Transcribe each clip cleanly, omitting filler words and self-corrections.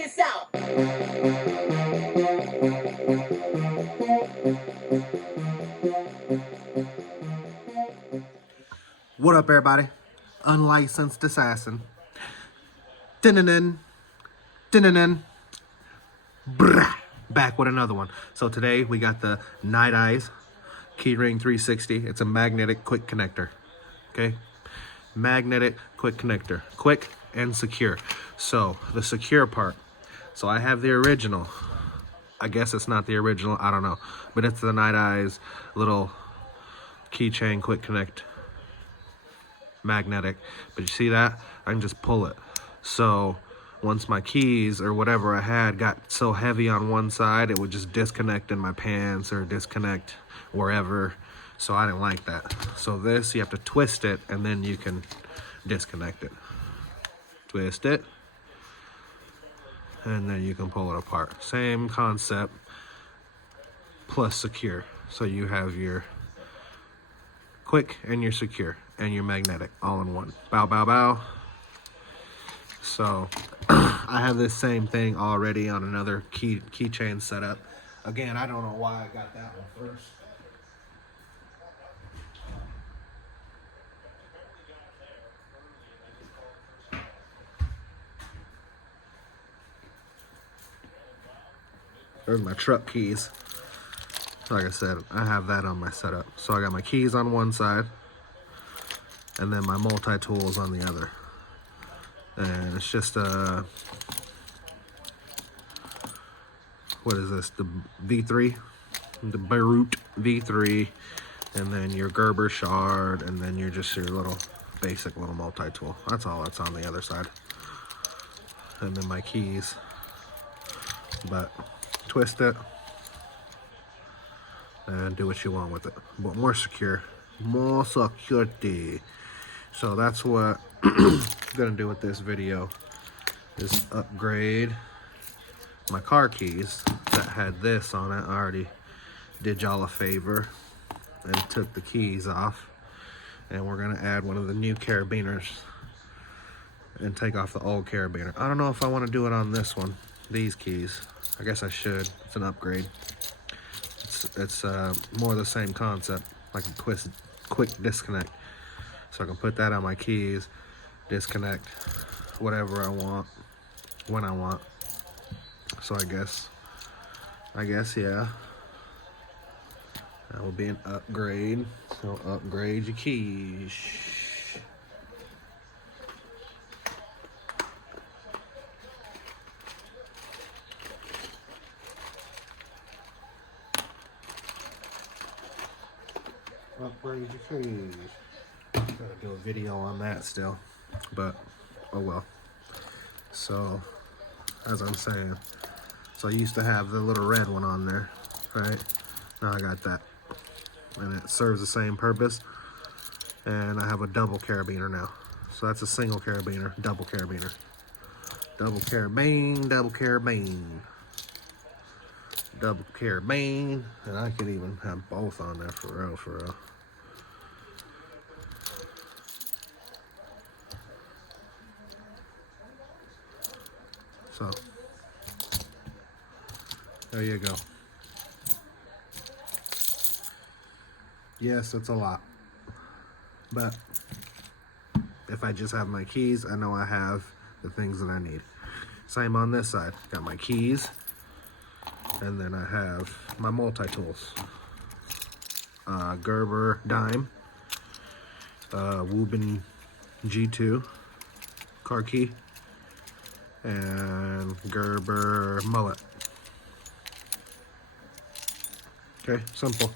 this out. What up, everybody? Unlicensed assassin. Din-din-din. Din-din-din. Brah. Back with another one. So today we got the Nite Keyring 360. It's a magnetic quick connector. Okay? Magnetic quick connector. Quick and secure. So the secure part. So I have the original. I guess it's not the original. I don't know. But it's the Nite little keychain quick connect magnetic. But you see that? I can just pull it. So once my keys or whatever I had got so heavy on one side, it would just disconnect in my pants or disconnect wherever. So I didn't like that. So this, you have to twist it and then you can disconnect it. Twist it. And then you can pull it apart. Same concept plus secure. So you have your quick and your secure and your magnetic all in one. Bow, bow, bow. So I have this same thing already on another keychain setup. Again, I don't know why I got that one first. There's my truck keys. Like I said, I have that on my setup. So I got my keys on one side and then my multi-tools on the other. And it's just a, what is this? The V3, the Beirut V3, and then your Gerber shard, and then your little basic little multi-tool. That's all that's on the other side. And then my keys. But twist it and do what you want with it. But more secure, more security. So that's what I'm gonna do with this video, is upgrade my car keys that had this on it. I already did y'all a favor and took the keys off, and we're gonna add one of the new carabiners and take off the old carabiner. I don't know if I want to do it on this one, these keys. I guess I should. It's an upgrade. It's more the same concept, like a quick disconnect. So I can put that on my keys, disconnect whatever I want, when I want. So I guess, yeah, that will be an upgrade. So upgrade your keys. Upgrade your keys. Gotta do a video on that still, but oh well. So as I'm saying, so I used to have the little red one on there, right? Now I got that, and it serves the same purpose. And I have a double carabiner now. So that's a single carabiner, double carabiner. Double carabine, double carabine. Double carabine. And I could even have both on there for real, for real. So there you go. Yes, it's a lot. But if I just have my keys, I know I have the things that I need. Same on this side. Got my keys. And then I have my multi-tools. Gerber dime. Woobin G2 car key. And Gerber mullet. Okay, simple.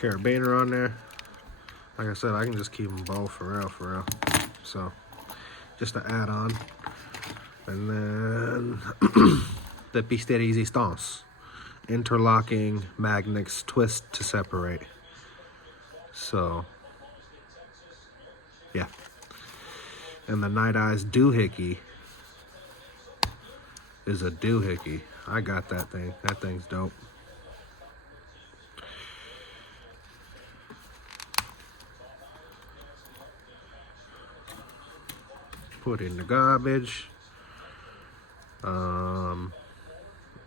Carabiner on there. Like I said, I can just keep them both for real, for real. So, just to add on. And then, the pièce de résistance. Interlocking magnets, twist to separate. So, yeah. And the Nite doohickey is a doohickey. I got that thing. That thing's dope. put in the garbage.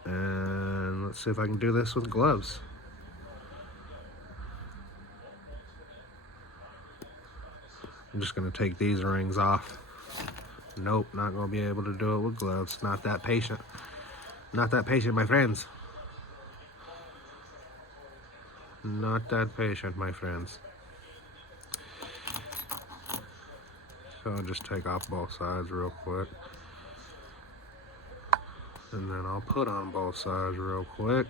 And let's see if I can do this with gloves. I'm just gonna take these rings off. Nope, not gonna be able to do it with gloves. Not that patient. Not that patient, my friends. Not that patient, my friends. So I'll just take off both sides real quick. And then I'll put on both sides real quick.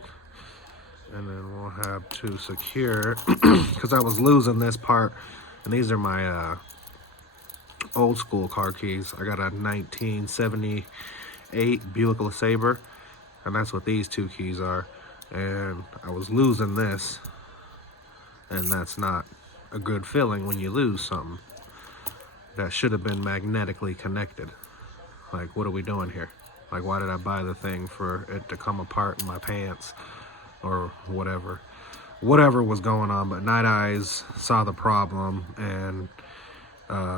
And then we'll have to secure, because I was losing this part. And these are my old school car keys. I got a 1978 Buick LeSabre, and that's what these two keys are. And I was losing this, and that's not a good feeling when you lose something that should have been magnetically connected. Like, what are we doing here? Like, why did I buy the thing for it to come apart in my pants or whatever? Whatever was going on, but Nite Eyes saw the problem and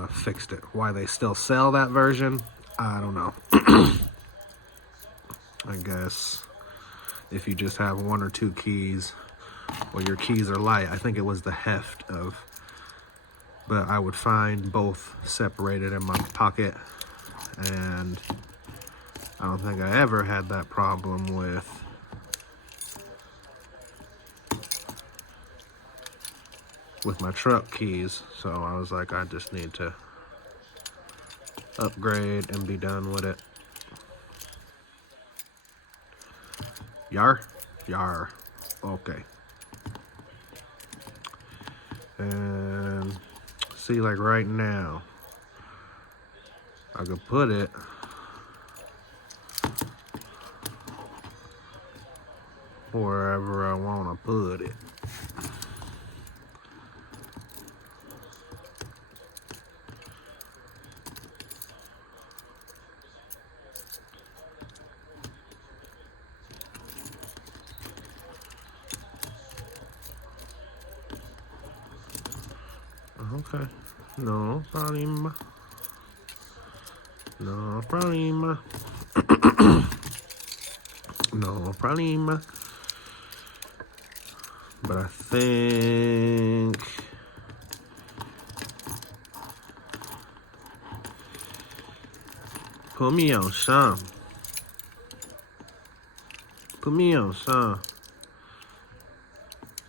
fixed it. Why they still sell that version, I don't know. I guess if you just have one or two keys, or your keys are light, I think it was the heft of, but I would find both separated in my pocket, and I don't think I ever had that problem with my truck keys. So I was like, I just need to upgrade and be done with it. Yar? Yar. Okay. And see, like right now, I could put it wherever I want to put it. Okay, no problem. No problem. No problem. But I think put me on some. Put me on some.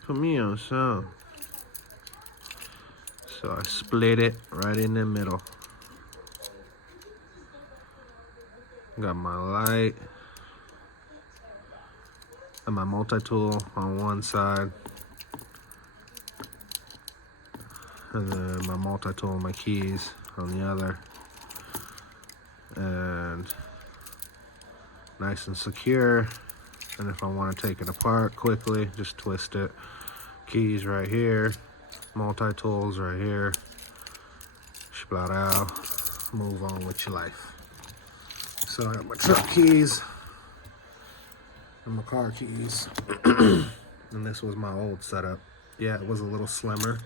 Put me on some. So I split it right in the middle. Got my light and my multi-tool on one side, and then my multi-tool and my keys on the other. And nice and secure. And if I want to take it apart quickly, just twist it. Keys right here. Multi-tools right here. Splat out. Move on with your life. So I got my truck keys and my car keys. And this was my old setup. Yeah, it was a little slimmer,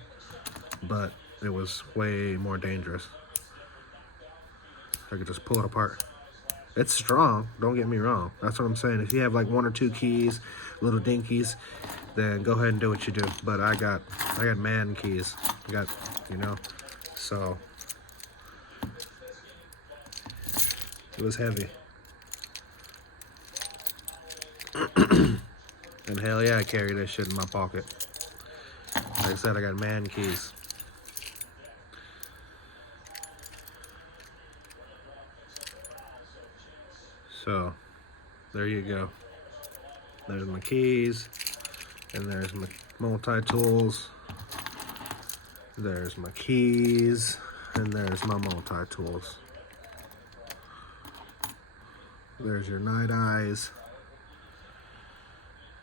but it was way more dangerous. I could just pull it apart. It's strong, don't get me wrong. That's what I'm saying. If you have like one or two keys, little dinkies, then go ahead and do what you do. But I got man keys. I got, you know, so it was heavy. And hell yeah, I carry this shit in my pocket. Like I said, I got man keys. So, there you go. There's my keys, and there's my multi-tools. There's my keys, and there's my multi-tools. There's your Nite Eyes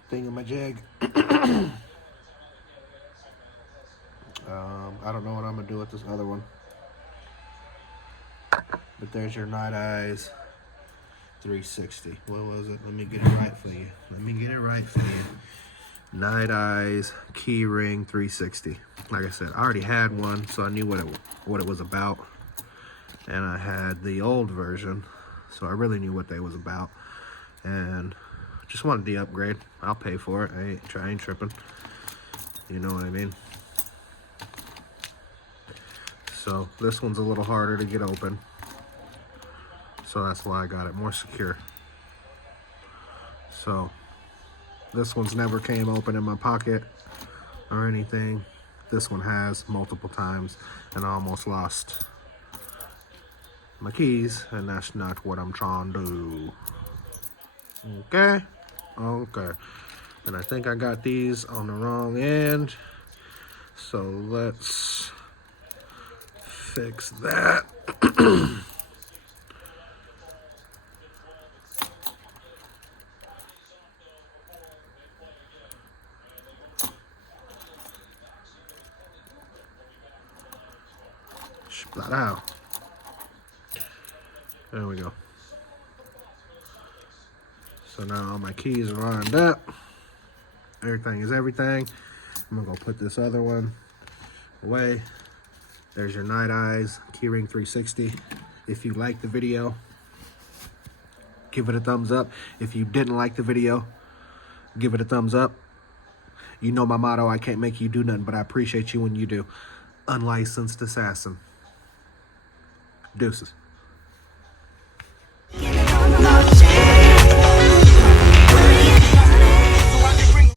thingamajig. I don't know what I'm gonna do with this other one, but there's your Nite Eyes 360. What was it? Let me get it right for you. Let me get it right for you. Nite Eyes key ring 360. Like I said, I already had one, so I knew what it was about. and I had the old version, so I really knew what they was about, and just wanted the upgrade. I'll pay for it. I ain't tripping. You know what I mean? So this one's a little harder to get open, so that's why I got it more secure. So this one's never came open in my pocket or anything. This one has multiple times, and I almost lost my keys, and that's not what I'm trying to do. Okay, and I think I got these on the wrong end, so let's fix that. Splat out. There we go. So now all my keys are lined up. Everything is everything. I'm gonna go put this other one away. There's your Nite Eyes Keyring 360. If you liked the video, give it a thumbs up. If you didn't like the video, give it a thumbs up. You know my motto, I can't make you do nothing, but I appreciate you when you do. Unlicensed assassin. Deuces.